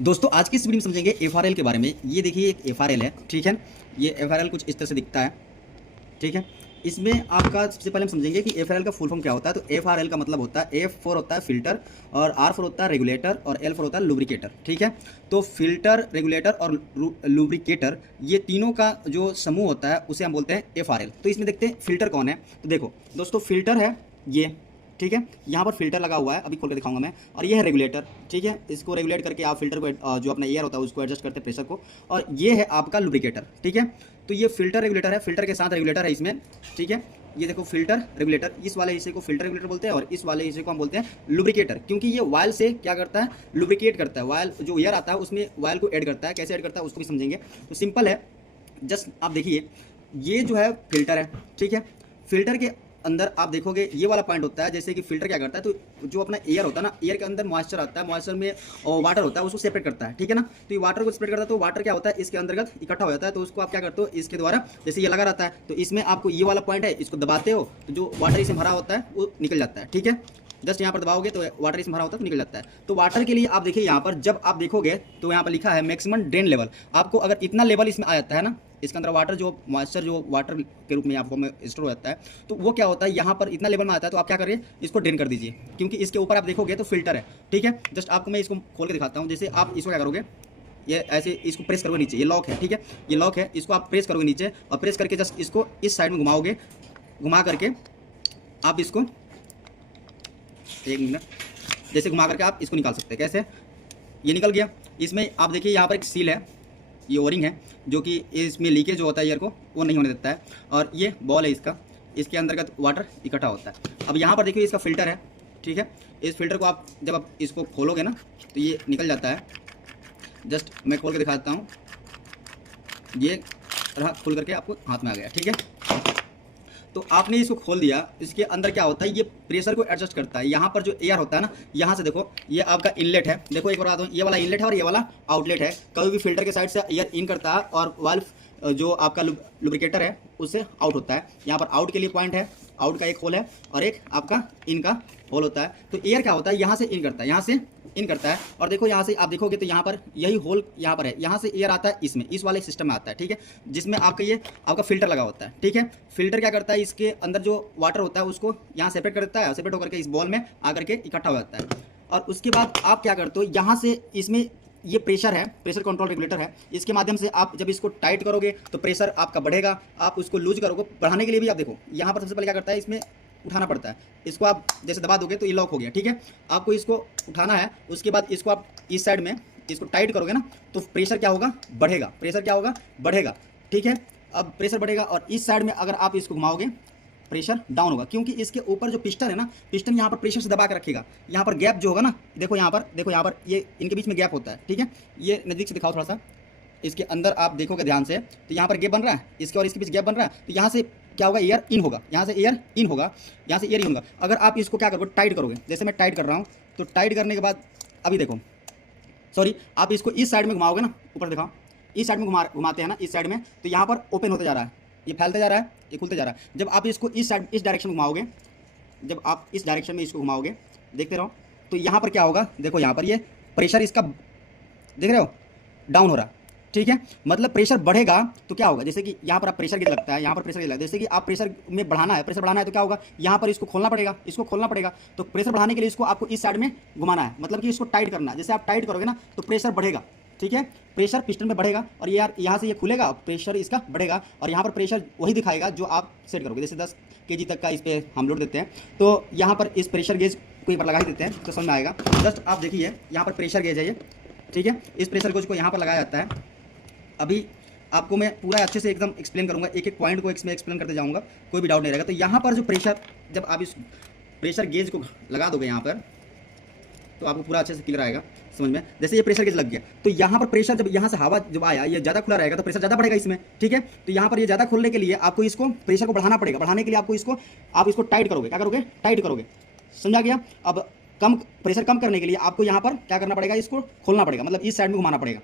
दोस्तों आज की इस वीडियो में समझेंगे एफआरएल के बारे में। ये देखिए एक एफआरएल है, ठीक है। ये एफआरएल कुछ इस तरह से दिखता है, ठीक है। इसमें आपका सबसे पहले हम समझेंगे कि एफआरएल का फुल फॉर्म क्या होता है। तो एफआरएल का मतलब होता है एफ फॉर होता है फिल्टर, और आर फॉर होता है रेगुलेटर, और एल फॉर होता है लुब्रिकेटर, ठीक है। तो फिल्टर, रेगुलेटर और लुब्रिकेटर, ये तीनों का जो समूह होता है उसे हम बोलते हैं एफआरएल। तो इसमें देखते हैं फिल्टर कौन है। तो देखो दोस्तों, फिल्टर है ये, ठीक है। यहाँ पर फिल्टर लगा हुआ है, अभी खोल के दिखाऊंगा मैं। और ये है रेगुलेटर, ठीक है। इसको रेगुलेट करके आप फिल्टर को जो अपना एयर होता है उसको एडजस्ट करते हैं, प्रेशर को। और ये है आपका लुब्रिकेटर, ठीक है। तो ये फिल्टर रेगुलेटर है, फिल्टर के साथ रेगुलेटर है इसमें, ठीक है। ये देखो फिल्टर रेगुलेटर, इस वाले हिस्से को फिल्टर रेगुलेटर बोलते हैं, और इस वाले हिस्से को हम बोलते हैं लुब्रिकेटर, क्योंकि ये वायल से क्या करता है, लुब्रिकेट करता है। वायल जो एयर आता है उसमें वायल को ऐड करता है। कैसे ऐड करता है उसको भी समझेंगे। तो सिंपल है, जस्ट आप देखिए, ये जो है फिल्टर है, ठीक है। फिल्टर के अंदर आप देखोगे ये वाला पॉइंट होता है, जैसे कि फिल्टर क्या करता है, तो जो अपना एयर होता है ना, एयर के अंदर मॉइस्चर आता है, मॉइस्चर में वाटर होता है, उसको सेपरेट करता है, ठीक है ना। तो ये वाटर को सेपरेट करता है, तो वाटर क्या होता है, इसके अंतर्गत इकट्ठा हो जाता है। तो उसको आप क्या करते हो, इसके द्वारा, जैसे ये लगा रहता है तो इसमें आपको ये वाला पॉइंट है, इसको दबाते हो तो जो वाटर इसमें भरा होता है वो निकल जाता है, ठीक है। जस्ट यहाँ पर दबाओगे तो वाटर इसमें भरा होता है तो निकल जाता है। तो वाटर के लिए आप देखिए, यहाँ पर जब आप देखोगे तो यहाँ पर लिखा है मैक्सिमम ड्रेन लेवल। आपको अगर इतना लेवल इसमें आ जाता है ना, इसके अंदर वाटर जो मॉइस्चर जो वाटर के रूप में आपको में स्टोर हो जाता है, तो वो क्या होता है, यहाँ पर इतना लेवल में आता है तो आप क्या करिए, इसको ड्रेन कर दीजिए, क्योंकि इसके ऊपर आप देखोगे तो फिल्टर है, ठीक है। जस्ट आपको मैं इसको खोल के दिखाता हूँ। जैसे आप इसको क्या करोगे, ये ऐसे इसको प्रेस करोगे नीचे, ये लॉक है, ठीक है। ये लॉक है, इसको आप प्रेस करोगे नीचे, और प्रेस करके जस्ट इसको इस साइड में घुमाओगे। घुमा करके आप इसको, एक मिनट, जैसे घुमा करके आप इसको निकाल सकते हैं। कैसे, ये निकल गया। इसमें आप देखिए यहाँ पर एक सील है, ये ओरिंग है, जो कि इसमें लीकेज जो होता है एयर को वो नहीं होने देता है। और ये बॉल है इसका, इसके अंतर्गत वाटर इकट्ठा होता है। अब यहाँ पर देखिए इसका फिल्टर है, ठीक है। इस फिल्टर को आप जब आप इसको खोलोगे ना तो ये निकल जाता है। जस्ट मैं खोल के दिखाता हूँ, ये रहा खुल करके आपको हाथ में आ गया, ठीक है। तो आपने इसको खोल दिया, इसके अंदर क्या होता है, ये प्रेशर को एडजस्ट करता है। यहाँ पर जो एयर होता है ना, यहाँ से देखो, ये आपका इनलेट है। देखो एक बार बता दो, ये वाला इनलेट है और ये वाला आउटलेट है। कभी भी फिल्टर के साइड से एयर इन करता है और वाल्व जो आपका लुब्रिकेटर है उससे आउट होता है। यहाँ पर आउट के लिए पॉइंट है, आउट का एक होल है, और एक आपका इन का होल होता है। तो एयर क्या होता है, यहाँ से इन करता है, यहाँ से इन करता है। और देखो यहाँ से आप देखोगे तो यहाँ पर यही होल यहाँ पर है, यहाँ से एयर आता है इसमें, इस वाले सिस्टम में आता है, ठीक है। जिसमें आपका ये आपका फिल्टर लगा होता है, ठीक है। फिल्टर क्या करता है, इसके अंदर जो वाटर होता है उसको यहाँ सेपरेट कर देता है, सेपरेट होकर के इस बॉल में आकर के इकट्ठा हो जाता है। और उसके बाद आप क्या करते हो, यहाँ से इसमें ये प्रेशर है, प्रेशर कंट्रोल रेगुलेटर है। इसके माध्यम से आप जब इसको टाइट करोगे तो प्रेशर आपका बढ़ेगा। आप उसको लूज करोगे, बढ़ाने के लिए भी आप देखो, यहाँ पर सबसे पहले क्या करता है, इसमें उठाना पड़ता है। इसको आप जैसे दबा दोगे तो ये लॉक हो गया, ठीक है। आपको इसको उठाना है, उसके बाद इसको आप इस साइड में इसको टाइट करोगे ना तो प्रेशर क्या होगा, बढ़ेगा। प्रेशर क्या होगा, बढ़ेगा, ठीक है। अब प्रेशर बढ़ेगा, और इस साइड में अगर आप इसको घुमाओगे प्रेशर डाउन होगा, क्योंकि इसके ऊपर जो पिस्टन है ना, पिस्टन यहाँ पर प्रेशर से दबा के रखेगा। यहाँ पर गैप जो होगा ना, देखो यहाँ पर, देखो यहाँ पर, ये इनके बीच में गैप होता है, ठीक है। ये नज़दीक से दिखाओ थोड़ा सा, इसके अंदर आप देखोगे ध्यान से तो यहाँ पर गैप बन रहा है, इसके और इसके बीच गैप बन रहा है। तो यहाँ से क्या होगा, एयर इन होगा, यहाँ से एयर इन होगा, यहाँ से एयर इन होगा। अगर आप इसको क्या करोगे, टाइट करोगे, जैसे मैं टाइट कर रहा हूँ, तो टाइट करने के बाद अभी देखो, सॉरी, आप इसको इस साइड में घुमाओगे ना, ऊपर दिखाओ, इस साइड में घुमाते हैं ना, इस साइड में, तो यहाँ पर ओपन होता जा रहा है, ये फैलता जा रहा है, ये खुलता जा रहा है। जब आप इसको इस साइड, इस डायरेक्शन में घुमाओगे, जब आप इस डायरेक्शन में इसको घुमाओगे, देखते रहो, तो यहाँ पर क्या होगा, देखो यहाँ पर ये प्रेशर इसका, देख रहे हो, डाउन हो रहा है, ठीक है। मतलब प्रेशर बढ़ेगा तो क्या होगा, जैसे कि यहाँ पर आप प्रेशर गेज लगता है, यहाँ पर प्रेशर गेज लगता है, जैसे कि आप प्रेशर में बढ़ाना है, प्रेशर बढ़ाना है तो क्या होगा, यहाँ पर इसको खोलना पड़ेगा, इसको खोलना पड़ेगा। तो प्रेशर बढ़ाने के लिए इसको आपको इस साइड में घुमाना है, मतलब कि इसको टाइट करना है। जैसे आप टाइट करोगे ना तो प्रेशर बढ़ेगा, ठीक है। प्रेशर पिस्टन में बढ़ेगा, और ये यार यहाँ से ये खुलेगा, प्रेशर इसका बढ़ेगा, और यहाँ पर प्रेशर वही दिखाएगा जो आप सेट करोगे। जैसे 10 kg तक का इस पर हम लोड देते हैं, तो यहाँ पर इस प्रेशर गेज को एक बार लगा ही देते हैं तो समझ में आएगा। जस्ट आप देखिए, यहाँ पर प्रेशर गेज है ये, ठीक है। इस प्रेशर गेज को यहाँ पर लगाया जाता है। अभी आपको मैं पूरा अच्छे से एकदम एक्सप्लेन करूँगा, एक एक पॉइंट को इसमें एक्सप्लेन करते जाऊँगा, कोई भी डाउट नहीं रहेगा। तो यहाँ पर जो प्रेशर, जब आप इस प्रेशर गेज को लगा दोगे यहाँ पर, तो आपको पूरा अच्छे से क्लियर आएगा समझ में। जैसे ये प्रेशर गेज लग गया, तो यहाँ पर प्रेशर, जब यहाँ से हवा जब आया, ये ज़्यादा खुला रहेगा तो प्रेशर ज़्यादा बढ़ेगा इसमें, ठीक है। तो यहाँ पर ये ज़्यादा खोलने के लिए आपको इसको प्रेशर को बढ़ाना पड़ेगा। बढ़ाने के लिए आपको इसको, आप इसको टाइट करोगे, क्या करोगे, टाइट करोगे, समझा गया। अब कम प्रेशर कम करने के लिए आपको यहाँ पर क्या करना पड़ेगा, इसको खोलना पड़ेगा, मतलब इस साइड में घुमाना पड़ेगा,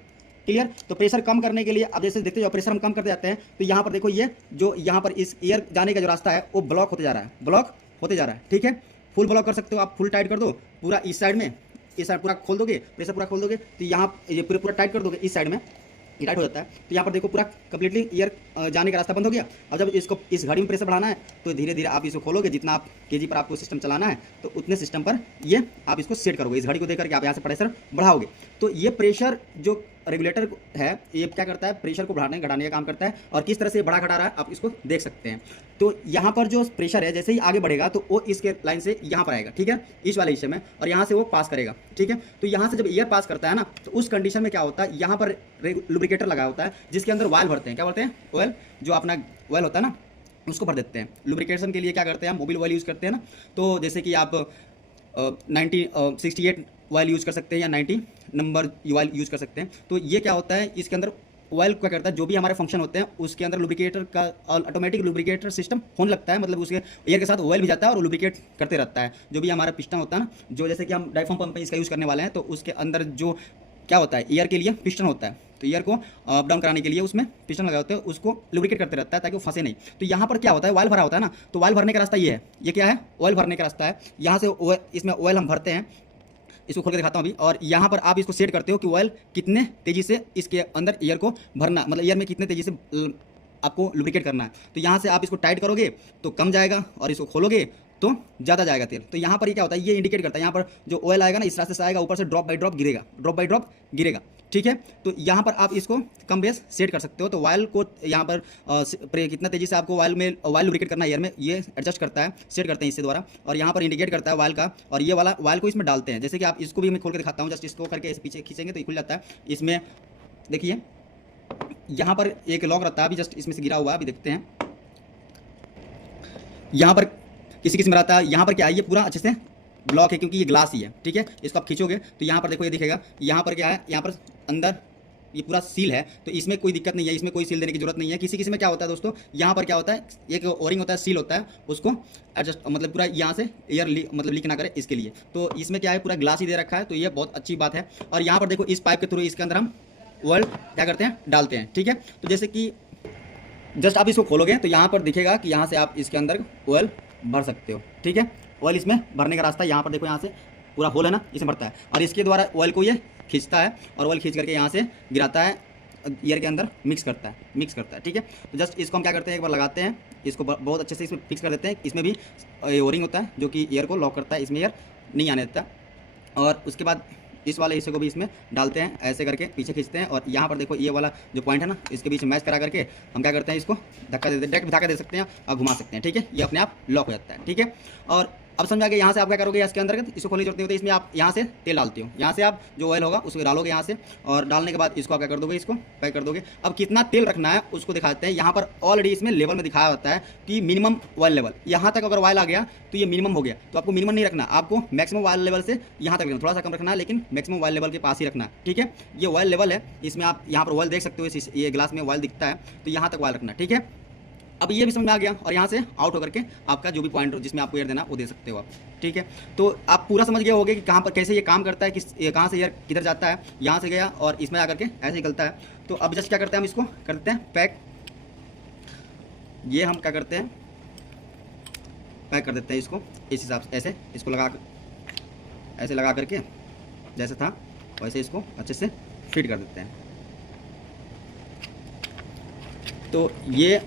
क्लियर। तो प्रेशर कम करने के लिए अब जैसे देखते जाओ, प्रेशर हम कम करते जाते हैं, तो यहाँ पर देखो, ये जो यहाँ पर इस एयर जाने का जो रास्ता है वो ब्लॉक होते जा रहा है, ब्लॉक होते जा रहा है, ठीक है। फुल ब्लॉक कर सकते हो आप, फुल टाइट कर दो पूरा इस साइड में, इस साइड पूरा खोल दोगे, प्रेशर पूरा खोल दोगे तो यहाँ ये पूरा पूरा टाइट कर दोगे इस साइड में, ये टाइट हो जाता है। तो यहाँ पर देखो पूरा कंप्लीटली एयर जाने का रास्ता बंद हो गया। अब जब इसको इस घड़ी में प्रेशर बढ़ाना है तो धीरे धीरे आप इसको खोलोगे, जितना आप केजी पर आपको सिस्टम चलाना है तो उतने सिस्टम पर ये आप इसको सेट करोगे। इस घड़ी को देख करके आप यहाँ से प्रेशर बढ़ाओगे। तो ये प्रेशर जो रेगुलेटर है ये क्या करता है, प्रेशर को बढ़ाने घटाने का काम करता है। और किस तरह से बढ़ा घटा रहा है आप इसको देख सकते हैं। तो यहाँ पर जो प्रेशर है जैसे ही आगे बढ़ेगा तो वो इसके लाइन से यहाँ पर आएगा, ठीक है, इस वाले हिस्से में, और यहाँ से वो पास करेगा, ठीक है। तो यहाँ से जब एयर पास करता है ना तो उस कंडीशन में क्या होता है, यहाँ पर लुब्रिकेटर लगा होता है जिसके अंदर ऑयल भरते हैं। क्या बोलते हैं, ऑयल, जो अपना ऑयल होता है ना उसको भर देते हैं। लुब्रिकेशन के लिए क्या करते हैं, हम मोबिल ऑयल यूज़ करते हैं ना, तो जैसे कि आप 68 ऑयल यूज़ कर सकते हैं या 90 नंबर ऑयल यूज़ कर सकते हैं। तो ये क्या होता है, इसके अंदर ऑयल क्या करता है, जो भी हमारे फंक्शन होते हैं उसके अंदर लुब्रिकेटर का ऑटोमेटिक लुब्रिकेटर सिस्टम होने लगता है। मतलब उसके एयर के साथ ऑयल भी जाता है और लुब्रिकेट करते रहता है। जो भी हमारा पिस्टन होता है ना, जो जैसे कि हम डायफ्राम पंप में इसका यूज़ करने वाले हैं, तो उसके अंदर जो क्या होता है, एयर के लिए पिस्टन होता है। तो एयर को अप डाउन कराने के लिए उसमें पिस्टन लगा होते हैं, उसको लुब्रिकेट करते रहता है ताकि वो फंसे नहीं। तो यहाँ पर क्या होता है, ऑयल भरा होता है ना, तो ऑयल भरने का रास्ता ये है। ये क्या है, ऑयल भरने का रास्ता है। यहाँ से इसमें ऑयल हम भरते हैं, इसको खोल के दिखाता हूँ अभी। और यहाँ पर आप इसको सेट करते हो कि ऑयल कितने तेज़ी से इसके अंदर एयर को भरना, मतलब एयर में कितने तेज़ी से आपको लुब्रिकेट करना है। तो यहाँ से आप इसको टाइट करोगे तो कम जाएगा और इसको खोलोगे तो ज़्यादा जाएगा तेल। तो यहाँ पर ये क्या होता है, ये इंडिकेट करता है, यहाँ पर जो ऑयल आएगा ना इस रास्ते से आएगा, ऊपर से ड्रॉप बाई ड्रॉप गिरेगा, ड्रॉप बाई ड्रॉप गिरेगा, ठीक है। तो यहाँ पर आप इसको कम बेस सेट कर सकते हो। तो ऑयल को यहाँ पर कितना तेज़ी से आपको ऑयल लुब्रिकेट करना है एयर में, ये एडजस्ट करता है, सेट करते हैं इससे द्वारा। और यहाँ पर इंडिकेट करता है ऑयल का, और ये वाला ऑयल को इसमें डालते हैं। जैसे कि आप इसको भी मैं खोल के दिखाता हूँ, जस्ट इसको करके इस पीछे खींचेंगे तो ये खुल जाता है। इसमें देखिए यहाँ पर एक लॉक रहता है, अभी जस्ट इसमें से गिरा हुआ है, अभी देखते हैं। यहाँ पर किसी में रहता है, यहाँ पर क्या है, ये पूरा अच्छे से ब्लॉक है क्योंकि ये ग्लास ही है, ठीक है। इसको आप खींचोगे तो यहाँ पर देखो ये दिखेगा, यहाँ पर क्या है, यहाँ पर अंदर ये पूरा सील है, तो इसमें कोई दिक्कत नहीं है, इसमें कोई सील देने की जरूरत नहीं है। किसी में क्या होता है दोस्तों, यहाँ पर क्या होता है, एक ओरिंग होता है, सील होता है, उसको एडजस्ट मतलब पूरा यहाँ से एयर मतलब लीक ना करे इसके लिए। तो इसमें क्या है, पूरा ग्लास ही दे रखा है, तो ये बहुत अच्छी बात है। और यहाँ पर देखो इस पाइप के थ्रू इसके अंदर हम ऑयल क्या करते हैं, डालते हैं, ठीक है। तो जैसे कि जस्ट आप इसको खोलोगे तो यहाँ पर दिखेगा कि यहाँ से आप इसके अंदर ऑयल भर सकते हो, ठीक है। ऑयल इसमें भरने का रास्ता यहाँ पर देखो, यहाँ से पूरा होल है ना, इसमें भरता है और इसके द्वारा ऑयल को ये खींचता है और ऑयल खींच करके यहाँ से गिराता है, एयर के अंदर मिक्स करता है, ठीक है। तो जस्ट इसको हम क्या करते हैं, एक बार लगाते हैं, इसको बहुत अच्छे से इसमें फिक्स कर देते हैं। इसमें भी ओरिंग होता है जो कि एयर को लॉक करता है, इसमें एयर नहीं आने देता। और उसके बाद इस वाले हिस्से को भी इसमें डालते हैं, ऐसे करके पीछे खींचते हैं। और यहाँ पर देखो ये वाला जो पॉइंट है ना, इसके बीच मैच करा करके हम क्या करते हैं, इसको धक्का दे डायरेक्ट धक्का दे सकते हैं और घुमा सकते हैं, ठीक है। ये अपने आप लॉक हो जाता है, ठीक है। और अब समझ आ गया, यहाँ से आप क्या करोगे, इसके अंदर इसको खोलने की जरूरत नहीं होती, इसमें आप यहाँ से तेल डालते हो, यहाँ से आप जो ऑयल होगा उसको डालोगे यहाँ से, और डालने के बाद इसको आप क्या कर दोगे, इसको पैक कर दोगे। अब कितना तेल रखना है उसको दिखाते हैं। यहाँ पर ऑलरेडी इसमें लेवल में दिखाया होता है कि मिनिमम ऑयल लेवल, यहाँ तक अगर ऑयल आ गया तो ये मिनिमम हो गया। तो आपको मिनिमम नहीं रखना, आपको मैक्सिमम ऑयल लेवल से यहाँ तक रखना, थोड़ा सा कम रखना है लेकिन मैक्सिमम ऑयल लेवल के पास ही रखना, ठीक है। ये ऑयल लेवल है, इसमें आप यहाँ पर ऑयल देख सकते हो, ये ग्लास में ऑयल दिखता है, तो यहाँ तक ऑयल रखना, ठीक है। अब ये भी समझ में आ गया और यहाँ से आउट होकर के आपका जो भी पॉइंट जिसमें आपको एयर देना वो दे सकते हो आप, ठीक है। तो आप पूरा समझ गए होगे कि कहाँ पर कैसे ये काम करता है, कहाँ से एयर किधर जाता है, यहाँ से गया और इसमें आकर के ऐसे निकलता है। तो अब जस्ट क्या करते हैं, हम इसको कर देते हैं पैक। ये हम क्या करते हैं, पैक कर देते हैं इसको इस हिसाब से, ऐसे इसको ऐसे लगा करके जैसे था वैसे इसको अच्छे से फिट कर देते हैं। तो ये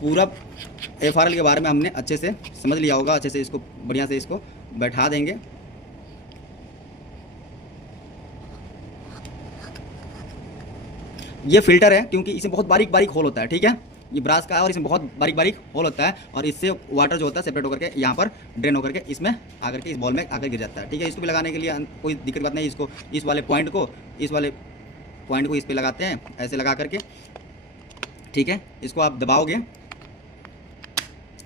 पूरा FRL के बारे में हमने अच्छे से समझ लिया होगा। अच्छे से इसको बढ़िया से इसको बैठा देंगे। ये फिल्टर है क्योंकि इसमें बहुत बारीक बारीक होल होता है, ठीक है। ये ब्रास का है और इसमें बहुत बारीक बारीक होल होता है और इससे वाटर जो होता है सेपरेट होकर के यहाँ पर ड्रेन होकर के इसमें आकर के इस बॉल में आकर गिर जाता है, ठीक है। इसको भी लगाने के लिए कोई दिक्कत बात नहीं। इसको इस वाले पॉइंट को इस पर लगाते हैं, ऐसे लगा करके, ठीक है। इसको आप दबाओगे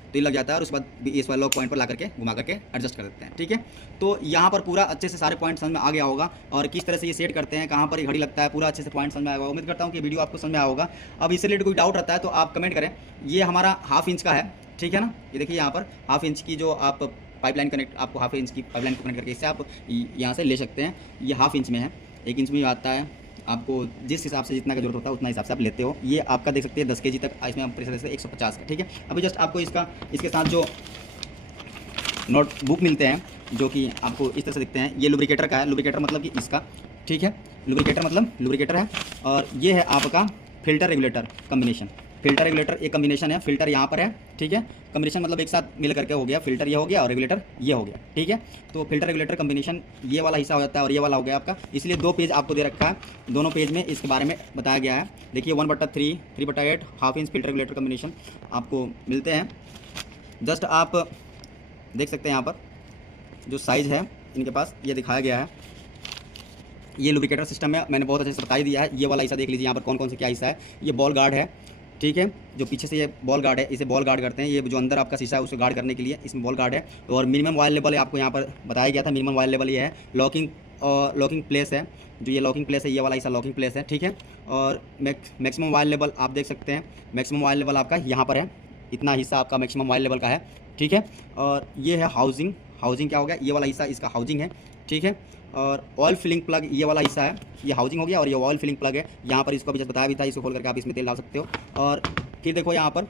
तो ये लग जाता है और उसके बाद इस वाले लॉक पॉइंट पर ला करके घुमा करके एडजस्ट कर देते हैं, ठीक है। तो यहाँ पर पूरा अच्छे से सारे पॉइंट समझ में आ गया होगा और किस तरह से ये सेट करते हैं, कहाँ पर ये घड़ी लगता है, पूरा अच्छे से पॉइंट समझ में आया होगा। उम्मीद करता हूँ कि वीडियो आपको समझ में आया होगा। अब इससे रिलेटेड कोई डाउट रहता है तो आप कमेंट करें। ये हमारा 1/2 इंच का है, ठीक है ना। ये देखिए यहाँ पर 1/2 इंच की जो आप पाइपलाइन कनेक्ट, आपको 1/2 इंच की पाइपलाइन को कनेक्ट करके इससे आप यहाँ से ले सकते हैं। ये 1/2 इंच में है, 1 इंच में आता है। आपको जिस हिसाब से जितना का जरूरत होता है उतना हिसाब से आप लेते हो। ये आपका देख सकते हैं 10 kg तक इसमें हम प्रेशर देते हैं 150 का, ठीक है। अभी जस्ट आपको इसके साथ जो नोटबुक मिलते हैं जो कि आपको इस तरह से दिखते हैं। ये लुब्रिकेटर का है, लुब्रिकेटर मतलब कि इसका, ठीक है, लुब्रिकेटर मतलब लुब्रिकेटर है। और ये है आपका filter regulator combination. Filter regulator एक कम्बिनेशन है, फिल्टर यहाँ पर है, ठीक है, कम्बिनेशन मतलब एक साथ मिल करके हो गया, फिल्टर ये हो गया और रेगुलेटर ये हो गया, ठीक है। तो फिल्टर रेगुलेटर कम्बिनेशन ये वाला हिस्सा हो जाता है और ये वाला हो गया आपका, इसलिए 2 पेज आपको दे रखा है, दोनों पेज में इसके बारे में बताया गया है। देखिए 1/3, 3/8 half inch filter regulator combination आपको मिलते हैं। जस्ट आप देख सकते हैं यहाँ पर जो साइज़ है इनके पास ये दिखाया गया है। ये लुब्रिकेटर सिस्टम है, मैंने बहुत अच्छे से बता ही दिया है। ये वाला हिस्सा देख लीजिए यहाँ पर कौन कौन से क्या हिस्सा है। ये बॉल गार्ड है, ठीक है, जो पीछे से ये बॉल गार्ड है, इसे बॉल गार्ड करते हैं। ये जो अंदर आपका शीशा है उसे गार्ड करने के लिए इसमें बॉल गार्ड है। और मिनिमम ऑयल लेवल आपको यहाँ पर बताया गया था, मिनिमम ऑयल लेवल ये है। लॉकिंग प्लेस है, जो ये लॉकिंग प्लेस है, ये वाला हिस्सा लॉकिंग प्लेस है, ठीक है। और मैक्सिमम ऑयल लेवल आप देख सकते हैं, मैक्सिमम ऑयल लेवल आपका यहाँ पर है, इतना हिस्सा आपका मैक्सिमम ऑयल लेवल का है, ठीक है। और ये है हाउसिंग, हाउसिंग क्या हो गया, ये वाला हिस्सा इसका हाउसिंग है, ठीक है। और ऑयल फिलिंग प्लग ये वाला हिस्सा है, ये हाउसिंग हो गया। और ये ऑयल फिलिंग प्लग है, यहाँ पर इसको अभी जैसे बताया भी था, इसको खोल करके आप इसमें तेल डाल सकते हो। और फिर देखो यहाँ पर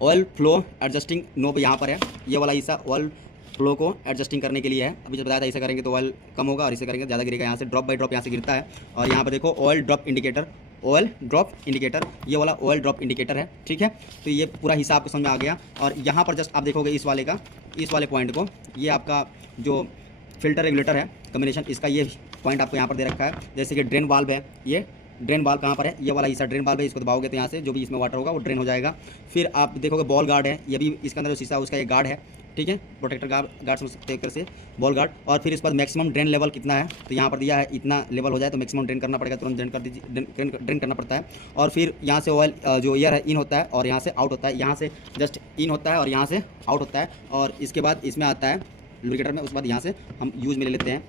ऑयल फ्लो एडजस्टिंग नोब यहाँ पर है, ये वाला हिस्सा ऑयल फ्लो को एडजस्टिंग करने के लिए है। अभी जब बताया था इसे करेंगे तो ऑयल कम होगा और इसे करेंगे ज़्यादा गिरेगा, यहाँ से ड्रॉप बाई ड्रॉप यहाँ से गिरता है। और यहाँ पर देखो oil drop indicator, oil drop indicator, ये वाला ऑयल ड्रॉप इंडिकेटर है, ठीक है। तो ये पूरा हिसाब आपको समझ में आ गया। और यहाँ पर जस्ट आप देखोगे इस वाले पॉइंट को, ये आपका जो फिल्टर रेगुलेटर है कम्बिनेशन, इसका ये पॉइंट आपको यहाँ पर दे रखा है। जैसे कि ड्रेन वाल्व है, ये ड्रेन वाल्व कहाँ पर है, ये वाला हिस्सा ड्रेन वाल्व है, इसको दबाओगे तो यहाँ से जो भी इसमें वाटर होगा वो ड्रेन हो जाएगा। फिर आप देखोगे बॉल गार्ड है, ये भी इसके अंदर जो शीशा है उसका एक गार्ड है, ठीक है, प्रोटेक्टर गार्ड समझ सकते हैं, से बॉल गार्ड। और फिर इस पर मैक्सिमम ड्रेन लेवल कितना है, तो यहाँ पर दिया है इतना लेवल हो जाए तो मैक्सिमम ड्रेन करना पड़ेगा, तुरंत ड्रेन कर दीजिए, ड्रेन करना पड़ता है। और फिर यहाँ से ऑयल जो एयर है इन होता है और यहाँ से आउट होता है, यहाँ से जस्ट इन होता है और यहाँ से आउट होता है। और इसके बाद इसमें आता है लुब्रिकेटर में, उसके बाद यहाँ से हम यूज़ में ले लेते हैं।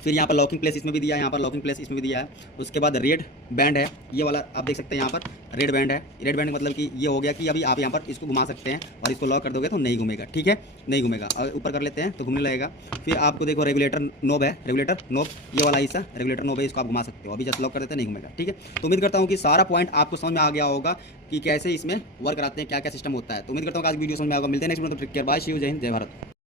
फिर यहाँ पर लॉकिंग प्लेस इसमें भी दिया है, यहाँ पर लॉकिंग प्लेस इसमें भी दिया है। उसके बाद रेड बैंड है, ये वाला आप देख सकते हैं, यहाँ पर रेड बैंड है। रेड बैंड मतलब कि ये हो गया कि अभी आप यहाँ पर इसको घुमा सकते हैं और इसको लॉक कर दोगे तो नहीं घूमेगा, ठीक है, नहीं घूमेगा। और ऊपर कर लेते हैं तो घूमने लगेगा। फिर आपको देखो रेगुलेटर नोब है, रेगुलेटर नोब ये वाला हिस्सा रेगुलेटर नोब है, इसको आप घुमा सकते हो। अभी जस्ट लॉक कर देते हैं, नहीं घूमेगा, ठीक है। तो उम्मीद करता हूँ कि सारा पॉइंट आपको समझ में आ गया होगा कि कैसे इसमें वर्क कराते हैं, क्या क्या सिस्टम होता है। तो उम्मीद करता हूँ आज वीडियो समझ में आएगा। मिलते हैं नेक्स्ट वीडियो, तो take care, bye, see you, जय हिंद, जय भारत।